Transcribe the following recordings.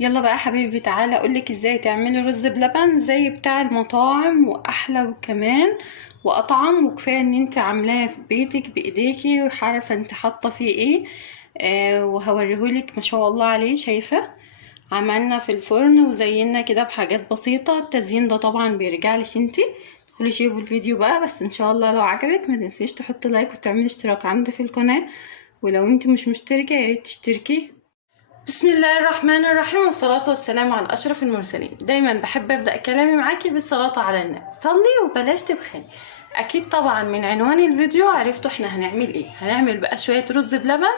يلا بقى حبيبي، تعالى اقولك ازاي تعملي رز بلبن زي بتاع المطاعم واحلى كمان واطعم. وكفايه ان انت عاملاه في بيتك بايديكي وعارفه انت حاطه فيه ايه. وهوريهولك ما شاء الله عليه. شايفه عملنا في الفرن وزينا كده بحاجات بسيطه. التزيين ده طبعا بيرجع لك انت. ادخلي شوفوا الفيديو بقى. بس ان شاء الله لو عجبك ما تنسيش تحطي لايك وتعملي اشتراك عندي في القناه. ولو انت مش مشتركه يا ريت تشتركي. بسم الله الرحمن الرحيم، والصلاة والسلام على أشرف المرسلين. دايما بحب أبدأ كلامي معاكي بالصلاة على النبي. صلي وبلاش تبخلي. أكيد طبعا من عنوان الفيديو عرفتوا احنا هنعمل ايه. هنعمل بقى شوية رز بلبن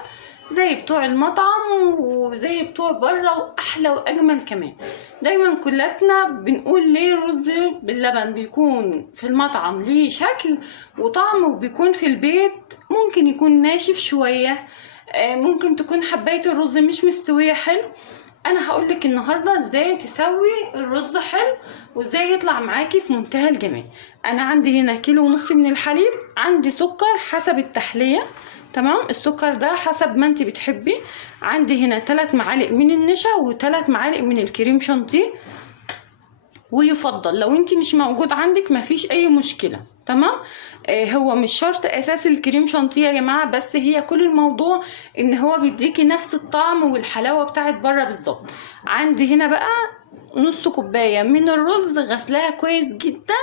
زي بتوع المطعم وزي بتوع بره وأحلى وأجمل كمان. دايما كلاتنا بنقول ليه الرز باللبن بيكون في المطعم ليه شكل وطعم، وبيكون في البيت ممكن يكون ناشف شوية. ممكن تكون حباية الرز مش مستوية حلو. انا هقولك النهاردة ازاي تسوي الرز حلو وازاي يطلع معاكي في منتهى الجمال. انا عندي هنا 1.5 كيلو من الحليب، عندي سكر حسب التحلية. تمام، السكر ده حسب ما انت بتحبي. عندي هنا 3 معالق من النشا و3 معالق من الكريم شانتيه. ويفضل لو انت مش موجود عندك مفيش اي مشكله. تمام. هو مش شرط اساس الكريم شانتيه يا جماعه، بس هي كل الموضوع ان هو بيديكي نفس الطعم والحلاوه بتاعت بره بالظبط. عندي هنا بقى نص كوبايه من الرز غسلاها كويس جدا.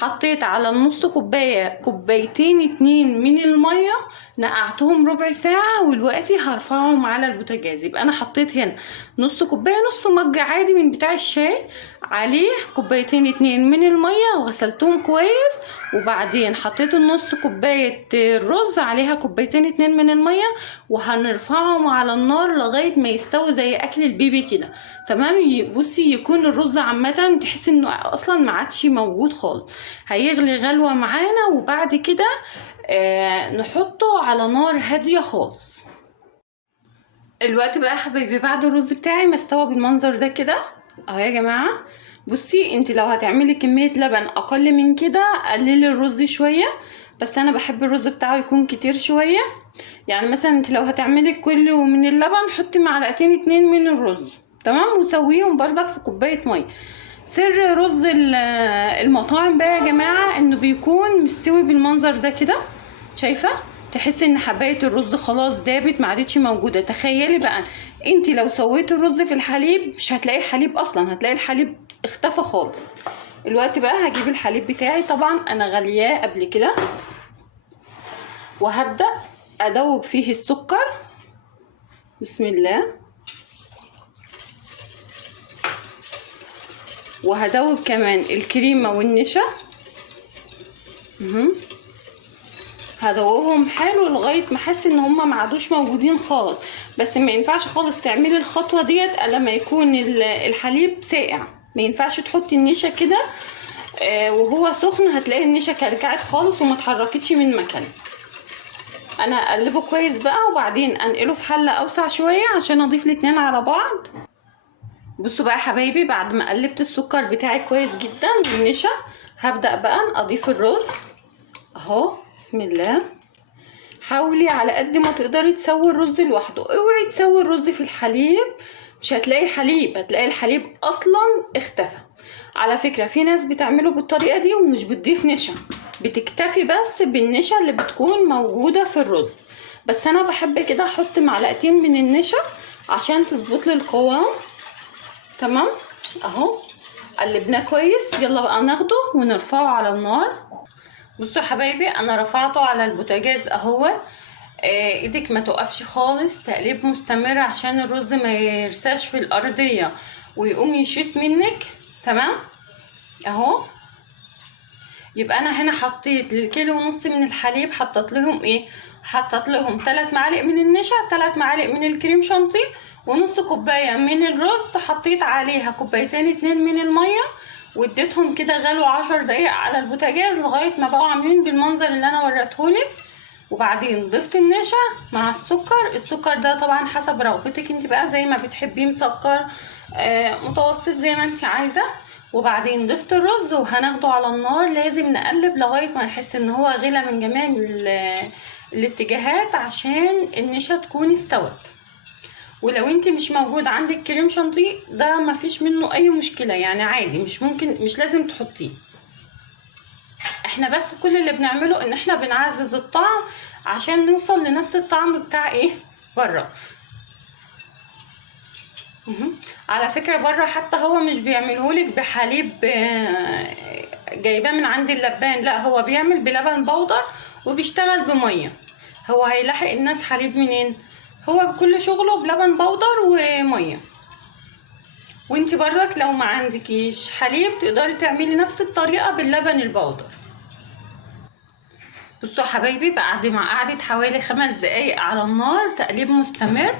حطيت على النص كوبايه كوبايتين 2 من الميه، نقعتهم ربع ساعه، ودلوقتي هرفعهم على البوتاجاز. يبقى انا حطيت هنا نص كوبايه، نص مج عادي من بتاع الشاي، عليه كوبايتين 2 من الميه وغسلتهم كويس. وبعدين حطيت النص كوبايه الرز عليها كوبايتين 2 من الميه، وهنرفعهم على النار لغايه ما يستوي زي اكل البيبي كده. تمام. بصي يكون الرز عامه تحس انه اصلا ما عادش موجود خالص. هيغلي غلوه معانا، وبعد كده نحطه على نار هاديه خالص. الوقت بقى يا حبايبي بعد الرز بتاعي ما استوى بالمنظر ده كده اهو يا جماعه. بصي انت لو هتعملي كميه لبن اقل من كده قللي الرز شويه، بس انا بحب الرز بتاعه يكون كتير شويه. يعني مثلا انت لو هتعملي كله من اللبن حطي معلقتين 2 من الرز. تمام. وسويهم بردك في كوبايه ميه. سر رز المطاعم بقى يا جماعه انه بيكون مستوي بالمنظر ده كده. شايفه؟ تحسي ان حبايه الرز خلاص دابت ما عادتش موجوده. تخيلي بقى انت لو سويتي الرز في الحليب مش هتلاقي حليب اصلا، هتلاقي الحليب اختفى خالص. الوقت بقى هجيب الحليب بتاعي، طبعا انا غلياه قبل كده، وهبدا ادوب فيه السكر. بسم الله. وهدوب كمان الكريمه والنشا. هدوبهم حلو لغايه ما احس ان هما ما عادوش موجودين خالص. بس ما ينفعش خالص تعملي الخطوه ديت الا لما يكون الحليب ساقع. ما ينفعش تحطي النشا كده وهو سخن، هتلاقي النشا كلكعت خالص وما اتحركتش من مكانها. انا اقلبه كويس بقى، وبعدين انقله في حله اوسع شويه عشان اضيف الاتنين على بعض. بصوا بقى يا حبايبي، بعد ما قلبت السكر بتاعي كويس جدا والنشا، هبدا بقى اضيف الرز اهو. بسم الله. حاولي على قد ما تقدري تسوي الرز لوحده، اوعي تسوي الرز في الحليب، مش هتلاقي حليب، هتلاقي الحليب اصلا اختفى. على فكرة في ناس بتعمله بالطريقة دي ومش بتضيف نشا، بتكتفي بس بالنشا اللي بتكون موجودة في الرز. بس انا بحب كده احط معلقتين من النشا عشان تظبط لي القوام. تمام اهو. قلبناه كويس. يلا بقى ناخده ونرفعه على النار. بصوا يا حبايبي انا رفعته على البوتاجاز اهو. ايدك ما توقفش خالص، تقليب مستمر عشان الرز ما يرساش في الارضيه ويقوم يشيط منك. تمام اهو. يبقى انا هنا حطيت للكيلو ونص من الحليب، حطيت لهم ايه؟ حطيت لهم 3 معالق من النشا، 3 معالق من الكريم شانتيه، ونص كوبايه من الرز. حطيت عليها كوبايتين 2 من الميه، واديتهم كده غلو 10 دقايق على البوتاجاز لغايه ما بقوا عاملين بالمنظر اللي انا وريتهولك. وبعدين ضفت النشا مع السكر. السكر ده طبعا حسب رغبتك انت بقى، زي ما بتحبيه مسكر متوسط زي ما انت عايزه. وبعدين ضفت الرز وهناخده على النار. لازم نقلب لغايه ما نحس ان هو غلى من جميع الاتجاهات عشان النشا تكون استوت. ولو انت مش موجود عندك كريم شانتيه ده مفيش منه اي مشكله، يعني عادي، مش لازم تحطيه. احنا بس كل اللي بنعمله ان احنا بنعزز الطعم عشان نوصل لنفس الطعم بتاع ايه بره. على فكره بره حتى هو مش بيعملهولك بحليب جايباه من عند اللبان، لا هو بيعمل بلبن بودر وبيشتغل بميه. هو هيلاحق الناس حليب منين؟ هو كل شغله بلبن بودر وميه. وانتي برضك لو ما عندكيش حليب تقدري تعملي نفس الطريقه باللبن البودر. بصوا يا حبايبي، قعدت حوالي 5 دقايق على النار تقليب مستمر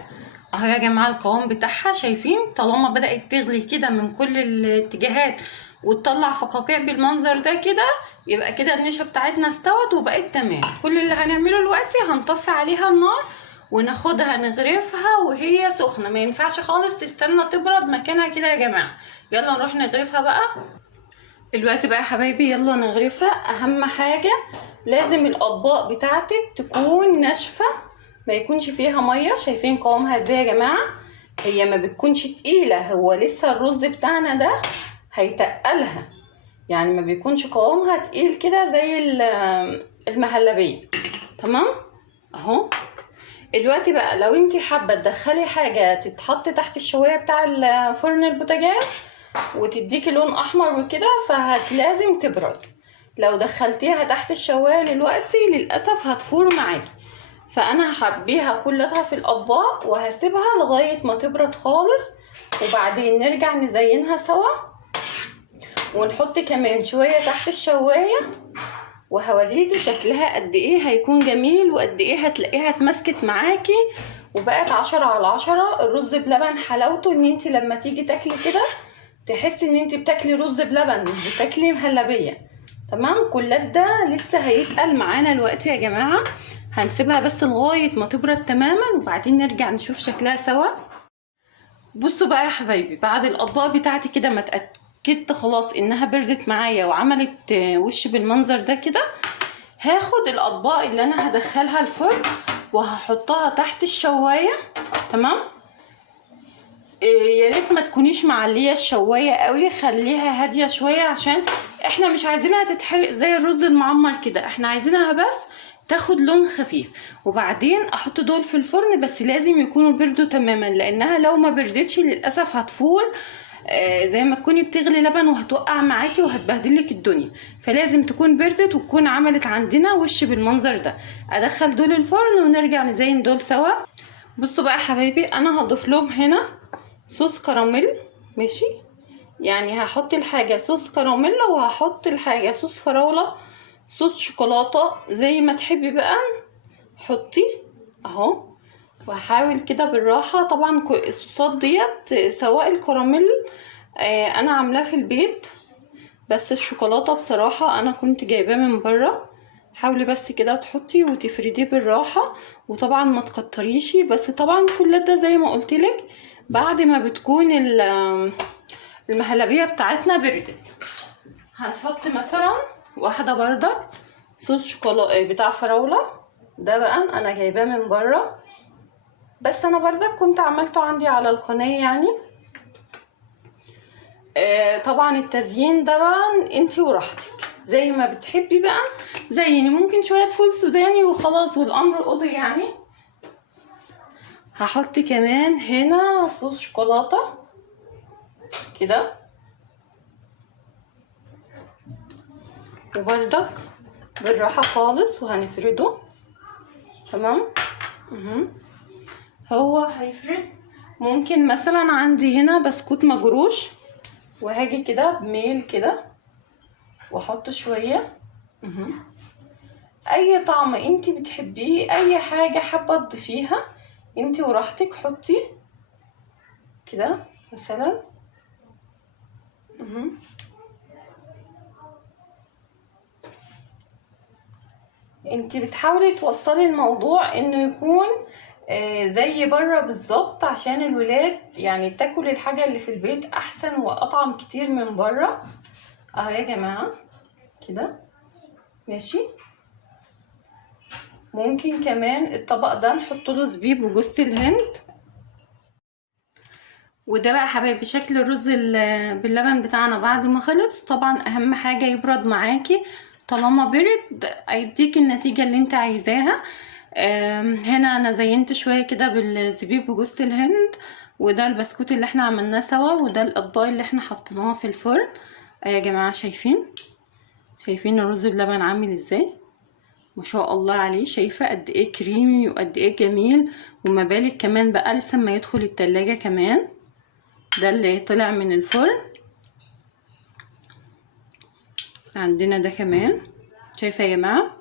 اهو يا جماعه. القوام بتاعها شايفين؟ طالما بدات تغلي كده من كل الاتجاهات وتطلع فقاقيع بالمنظر ده كده، يبقى كده النشا بتاعتنا استوت وبقت تمام. كل اللي هنعمله دلوقتي هنطفي عليها النار وناخدها نغرفها وهي سخنه، ما ينفعش خالص تستنى تبرد مكانها كده يا جماعه. يلا نروح نغرفها بقى دلوقتي بقى يا حبايبي، يلا نغرفها. اهم حاجه لازم الاطباق بتاعتك تكون ناشفه، ما يكونش فيها ميه. شايفين قوامها ازاي يا جماعه؟ هي ما بتكونش تقيله، هو لسه الرز بتاعنا ده هيتقلها، يعني ما بيكونش قوامها تقيل كده زي المهلبيه. تمام اهو. دلوقتي بقى لو انت حابه تدخلي حاجه تتحط تحت الشوايه بتاع الفرن البوتاجاز وتديكي لون احمر وكده، فلازم تبرد. لو دخلتيها تحت الشوايه دلوقتي للاسف هتفور معاكي، فانا هحبيها كلها في الاطباق وهسيبها لغايه ما تبرد خالص، وبعدين نرجع نزينها سوا ونحط كمان شويه تحت الشوايه، وهوريكي شكلها قد ايه هيكون جميل وقد ايه هتلاقيها اتمسكت معاكي وبقت 10/10. الرز بلبن حلاوته ان انت لما تيجي تاكلي كده تحسي ان انت بتاكلي رز بلبن مش بتاكلي مهلبيه. تمام. كل ده لسه هيتقل معانا دلوقتي يا جماعه، هنسيبها بس لغايه ما تبرد تماما وبعدين نرجع نشوف شكلها سوا. بصوا بقى يا حبايبي، بعد الاطباق بتاعتي كده ما اتاكدت خلاص انها بردت معايا وعملت وش بالمنظر ده كده، هاخد الاطباق اللي انا هدخلها الفرن وهحطها تحت الشوايه. تمام. يا ريت ما تكونيش معليه الشوايه قوي، خليها هاديه شويه عشان احنا مش عايزينها تتحرق زي الرز المعمر كده، احنا عايزينها بس تاخد لون خفيف. وبعدين احط دول في الفرن، بس لازم يكونوا بردوا تماما لانها لو ما بردتش للاسف هتفور زي ما تكوني بتغلي لبن وهتوقع معاكي وهتبهدلك الدنيا. فلازم تكون بردت وتكون عملت عندنا وش بالمنظر ده. ادخل دول الفرن ونرجع نزين دول سوا. بصوا بقى يا حبايبي، انا هضيف لهم هنا صوص كراميل. ماشي، يعني هحط الحاجه صوص كراميل وهحط الحاجه صوص فراوله، صوص شوكولاته، زي ما تحبي بقى حطي اهو. وهحاول كده بالراحه. طبعا الصوصات ديت سواء الكراميل انا عاملاه في البيت، بس الشوكولاته بصراحه انا كنت جايباه من بره. حاولي بس كده تحطي وتفرديه بالراحه، وطبعا ما تكتريش. بس طبعا كل ده زي ما قلتلك بعد ما بتكون المهلبيه بتاعتنا بردت. هنحط مثلا واحده بردك صوص شوكولاته بتاع فراوله، ده بقى انا جايباه من بره بس انا بردك كنت عملته عندي على القناه يعني. طبعا التزيين ده بقى انتي وراحتك زي ما بتحبي بقى زيني. ممكن شويه فول سوداني وخلاص والامر قضي يعني. هحط كمان هنا صوص شوكولاته كده، وبردك بالراحه خالص وهنفرده. تمام. هو هيفرد. ممكن مثلا عندي هنا بسكوت مجروش وهاجي كده بميل كده واحط شويه اي طعم انتي بتحبيه، اي حاجه حابه تضيفيها انتي وراحتك حطي كده مثلا. انتي بتحاولي توصلي الموضوع انه يكون زي بره بالظبط عشان الولاد يعني تاكل الحاجه اللي في البيت احسن واطعم كتير من بره. اهو يا جماعه كده ماشي. ممكن كمان الطبق ده نحط له زبيب وجوز الهند وده بقى حبايبي شكل الرز باللبن بتاعنا بعد ما خلص. طبعا اهم حاجة يبرد معاكي، طالما برد هيديكي النتيجة اللي انت عايزاها. هنا انا زينت شوية كده بالزبيب وجوز الهند، وده البسكوت اللي احنا عملناه سوا، وده الاطباق اللي احنا حطيناها في الفرن. يا جماعة شايفين الرز بلبن عامل ازاي؟ ما شاء الله عليه. شايفة قد ايه كريمي وقد ايه جميل، وما بالك كمان بقى لسه ما يدخل التلاجة كمان. ده اللي طلع من الفرن. عندنا ده كمان. شايفة يا جماعة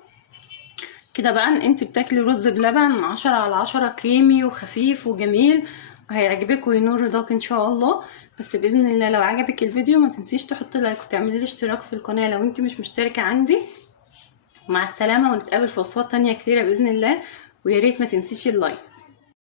كده بقى ان انت بتاكلي رز بلبن 10/10، كريمي وخفيف وجميل، وهيعجبك وينور رضاك ان شاء الله. بس باذن الله لو عجبك الفيديو ما تنسيش تحطي لايك وتعملي لي اشتراك في القناه لو انت مش مشتركه عندي. مع السلامه، ونتقابل في وصفات تانية كتيره باذن الله، ويا ريت ما تنسيش اللايك.